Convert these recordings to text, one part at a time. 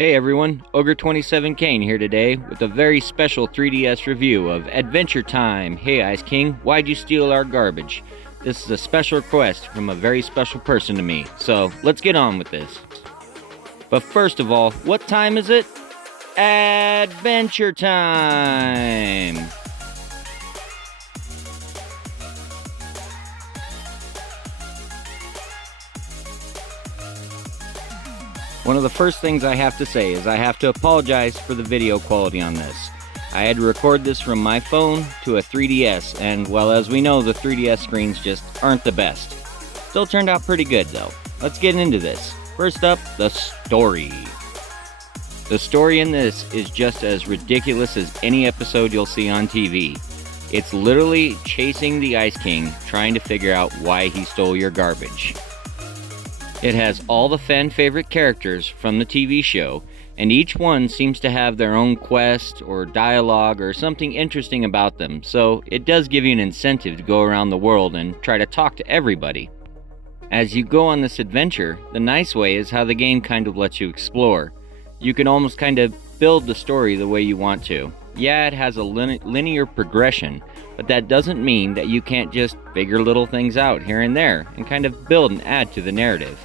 Hey everyone, Ogre27Kain here today with a very special 3DS review of Adventure Time. Hey Ice King, why'd you steal our garbage? This is a special request from a very special person to me, so let's get on with this. But first of all, what time is it? Adventure Time! One of the first things I have to say is I have to apologize for the video quality on this. I had to record this from my phone to a 3DS, and well, as we know, the 3DS screens just aren't the best. Still turned out pretty good though. Let's get into this. First up, the story. The story in this is just as ridiculous as any episode you'll see on TV. It's literally chasing the Ice King, trying to figure out why he stole your garbage. It has all the fan-favorite characters from the TV show, and each one seems to have their own quest or dialogue or something interesting about them, so it does give you an incentive to go around the world and try to talk to everybody. As you go on this adventure, the nice way is how the game kind of lets you explore. You can almost kind of build the story the way you want to. Yeah, it has a linear progression, but that doesn't mean that you can't just figure little things out here and there and kind of build and add to the narrative.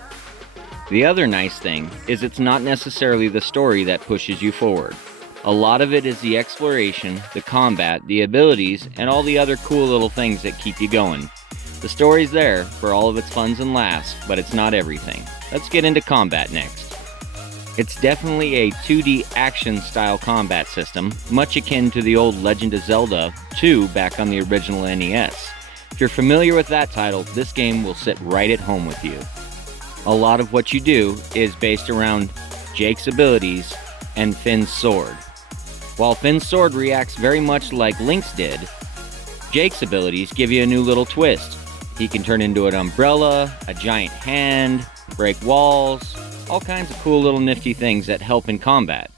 The other nice thing is it's not necessarily the story that pushes you forward. A lot of it is the exploration, the combat, the abilities, and all the other cool little things that keep you going. The story's there for all of its funs and laughs, but it's not everything. Let's get into combat next. It's definitely a 2D action-style combat system, much akin to the old Legend of Zelda 2 back on the original NES. If you're familiar with that title, this game will sit right at home with you. A lot of what you do is based around Jake's abilities and Finn's sword. While Finn's sword reacts very much like Link's did, Jake's abilities give you a new little twist. He can turn into an umbrella, a giant hand, break walls, all kinds of cool little nifty things that help in combat.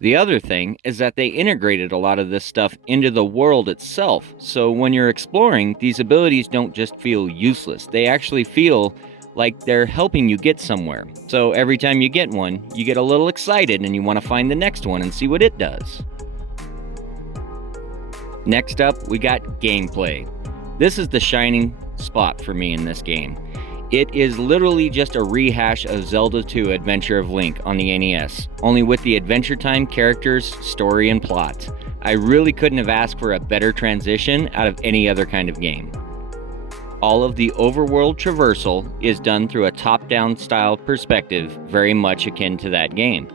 The other thing is that they integrated a lot of this stuff into the world itself, so when you're exploring, these abilities don't just feel useless, they actually feel like they're helping you get somewhere. So every time you get one, you get a little excited and you want to find the next one and see what it does. Next up, we got gameplay. This is the shining spot for me in this game. It is literally just a rehash of Zelda 2 Adventure of Link on the NES, only with the Adventure Time characters, story, and plot. I really couldn't have asked for a better transition out of any other kind of game. All of the overworld traversal is done through a top-down style perspective, very much akin to that game.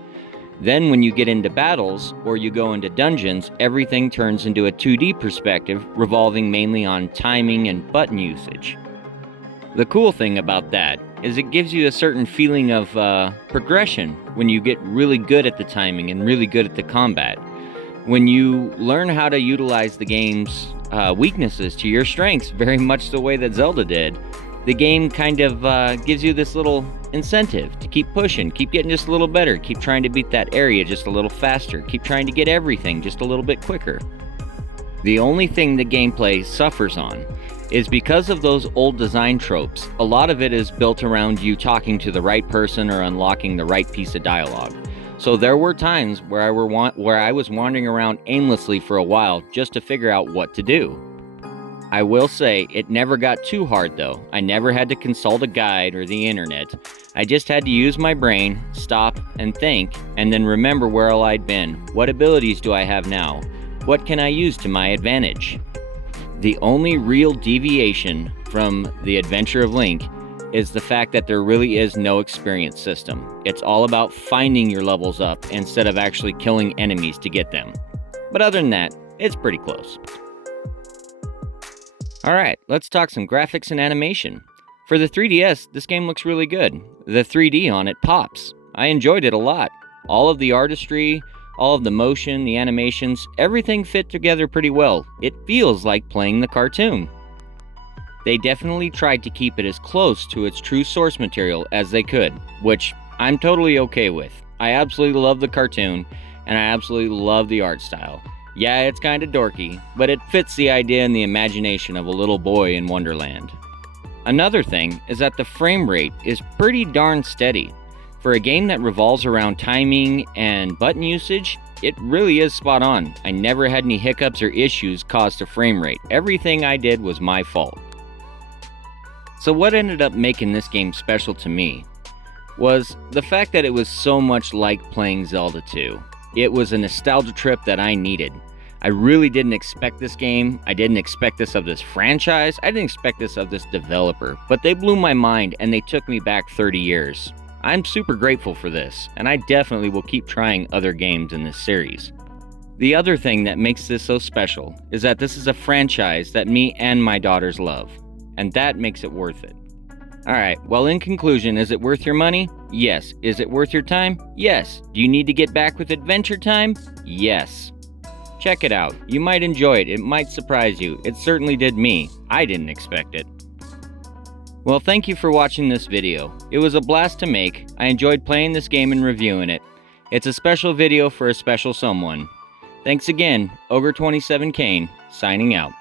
Then when you get into battles, or you go into dungeons, everything turns into a 2D perspective, revolving mainly on timing and button usage. The cool thing about that is it gives you a certain feeling of progression when you get really good at the timing and really good at the combat. When you learn how to utilize the game's weaknesses to your strengths, very much the way that Zelda did, the game kind of gives you this little incentive to keep pushing, keep getting just a little better, keep trying to beat that area just a little faster, keep trying to get everything just a little bit quicker. The only thing the gameplay suffers on is because of those old design tropes. A lot of it is built around you talking to the right person or unlocking the right piece of dialogue. So there were times where I was wandering around aimlessly for a while just to figure out what to do. I will say, it never got too hard though. I never had to consult a guide or the internet. I just had to use my brain, stop and think, and then remember where all I'd been. What abilities do I have now? What can I use to my advantage? The only real deviation from the Adventure of Link is the fact that there really is no experience system. It's all about finding your levels up instead of actually killing enemies to get them. But other than that, it's pretty close. Alright, let's talk some graphics and animation. For the 3DS, this game looks really good. The 3D on it pops. I enjoyed it a lot. All of the artistry, all of the motion, the animations, everything fit together pretty well. It feels like playing the cartoon. They definitely tried to keep it as close to its true source material as they could, which I'm totally okay with. I absolutely love the cartoon, and I absolutely love the art style. Yeah, it's kinda dorky, but it fits the idea and the imagination of a little boy in Wonderland. Another thing is that the frame rate is pretty darn steady. For a game that revolves around timing and button usage, it really is spot on. I never had any hiccups or issues caused to frame rate. Everything I did was my fault. So what ended up making this game special to me was the fact that it was so much like playing Zelda 2. It was a nostalgia trip that I needed. I really didn't expect this game. I didn't expect this of this franchise. I didn't expect this of this developer. But they blew my mind and they took me back 30 years. I'm super grateful for this, and I definitely will keep trying other games in this series. The other thing that makes this so special is that this is a franchise that me and my daughters love, and that makes it worth it. Alright, well, in conclusion, is it worth your money? Yes. Is it worth your time? Yes. Do you need to get back with Adventure Time? Yes. Check it out. You might enjoy it. It might surprise you. It certainly did me. I didn't expect it. Well, thank you for watching this video. It was a blast to make. I enjoyed playing this game and reviewing it. It's a special video for a special someone. Thanks again, Ogre27Kain, signing out.